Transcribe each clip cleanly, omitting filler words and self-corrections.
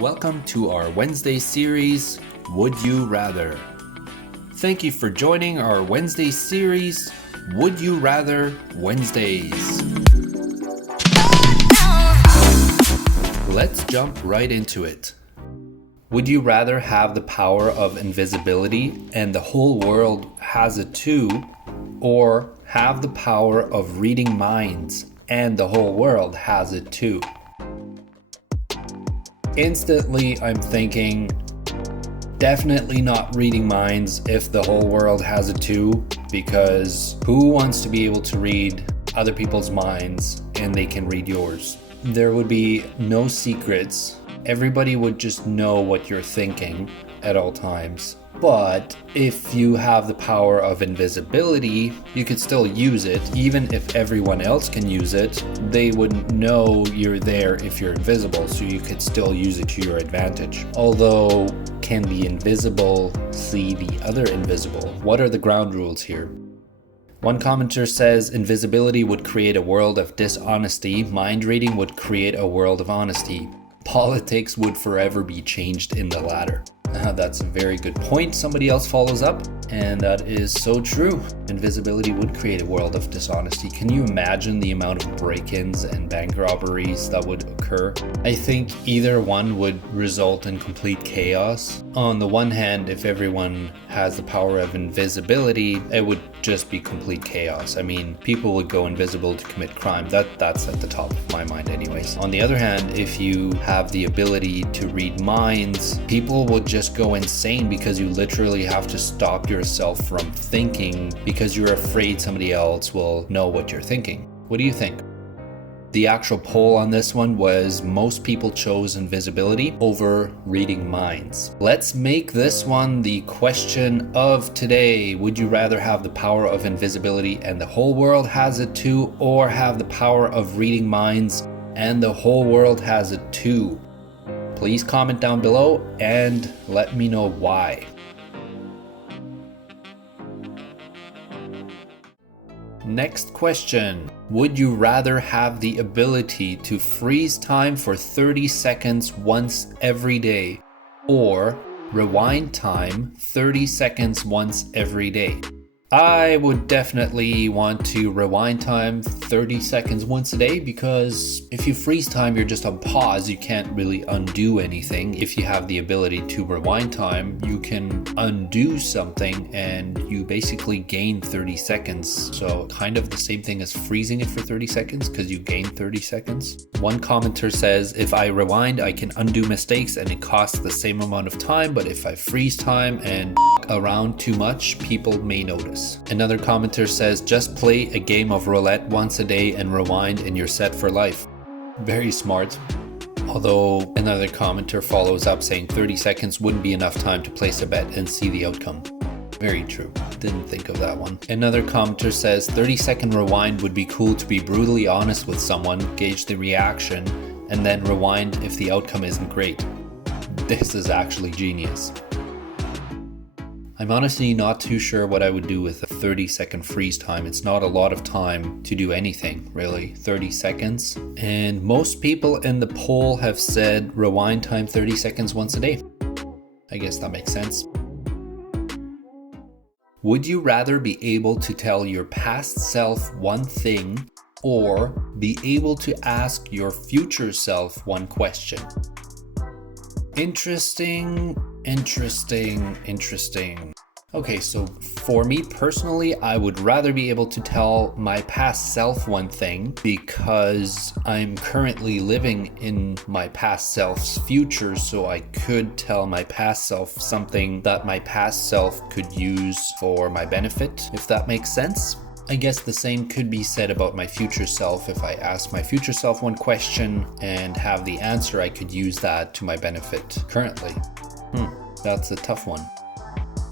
Welcome to our Wednesday series, Would You Rather? Thank you for joining our Wednesday series, Would You Rather Wednesdays. Let's jump right into it. Would you rather have the power of invisibility and the whole world has it too, or have the power of reading minds and the whole world has it too? Instantly, I'm thinking, definitely not reading minds if the whole world has it too, because who wants to be able to read other people's minds and they can read yours? There would be no secrets. Everybody would just know what you're thinking at all times. But if you have the power of invisibility, you could still use it. Even if everyone else can use it, they wouldn't know you're there if you're invisible, so you could still use it to your advantage. Although, can the invisible see the other invisible? What are the ground rules here? One commenter says invisibility would create a world of dishonesty, mind reading would create a world of honesty. Politics would forever be changed in the latter. That's a very good point. Somebody else follows up, and that is so true. Invisibility would create a world of dishonesty. Can you imagine the amount of break-ins and bank robberies that would occur? I think either one would result in complete chaos. On the one hand, if everyone has the power of invisibility, it would just be complete chaos. I mean, people would go invisible to commit crime. That's at the top of my mind anyways. On the other hand, if you have the ability to read minds, people would just go insane because you literally have to stop yourself from thinking because you're afraid somebody else will know what you're thinking. What do you think? The actual poll on this one was most people chose invisibility over reading minds. Let's make this one the question of today. Would you rather have the power of invisibility and the whole world has it too, or have the power of reading minds and the whole world has it too? Please comment down below and let me know why. Next question. Would you rather have the ability to freeze time for 30 seconds once every day, or rewind time 30 seconds once every day? I would definitely want to rewind time 30 seconds once a day, because if you freeze time, you're just on pause. You can't really undo anything. If you have the ability to rewind time, you can undo something and you basically gain 30 seconds. So kind of the same thing as freezing it for 30 seconds because you gain 30 seconds. One commenter says, if I rewind, I can undo mistakes and it costs the same amount of time, but if I freeze time and around too much, people may notice. Another commenter says, just play a game of roulette once a day and rewind and you're set for life. Very smart. Although another commenter follows up saying 30 seconds wouldn't be enough time to place a bet and see the outcome. Very true. Didn't think of that one. Another commenter says 30-second rewind would be cool to be brutally honest with someone, gauge the reaction, and then rewind if the outcome isn't great. This is actually genius. I'm honestly not too sure what I would do with a 30-second freeze time. It's not a lot of time to do anything, really. 30 seconds. And most people in the poll have said rewind time 30 seconds once a day. I guess that makes sense. Would you rather be able to tell your past self one thing, or be able to ask your future self one question? Interesting. Okay, so for me personally, I would rather be able to tell my past self one thing, because I'm currently living in my past self's future, so I could tell my past self something that my past self could use for my benefit, if that makes sense. I guess the same could be said about my future self. If I ask my future self one question and have the answer, I could use that to my benefit currently. That's a tough one.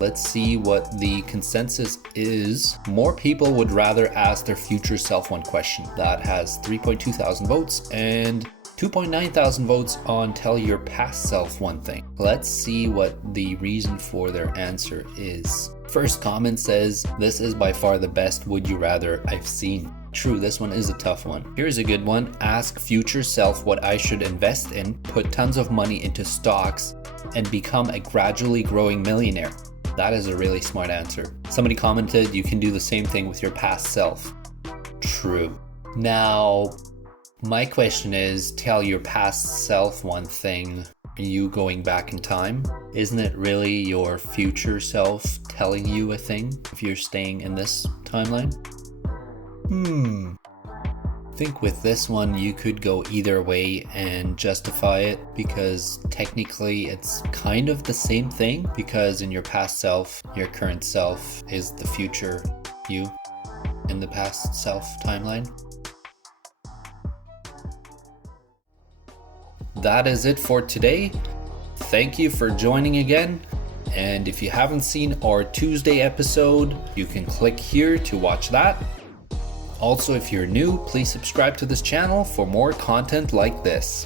Let's see what the consensus is. More people would rather ask their future self one question. That has 3.2 thousand votes and 2.9 thousand votes on tell your past self one thing. Let's see what the reason for their answer is. First comment says, this is by far the best would you rather I've seen. True, this one is a tough one. Here's a good one. Ask future self what I should invest in, put tons of money into stocks, and become a gradually growing millionaire. That is a really smart answer. Somebody commented, you can do the same thing with your past self. True. Now, my question is, tell your past self one thing. Are you going back in time? Isn't it really your future self telling you a thing if you're staying in this timeline? I think with this one you could go either way and justify it, because technically it's kind of the same thing, because in your past self, your current self is the future you in the past self timeline. That is it for today. Thank you for joining again. And if you haven't seen our Tuesday episode, you can click here to watch that. Also, if you're new, please subscribe to this channel for more content like this.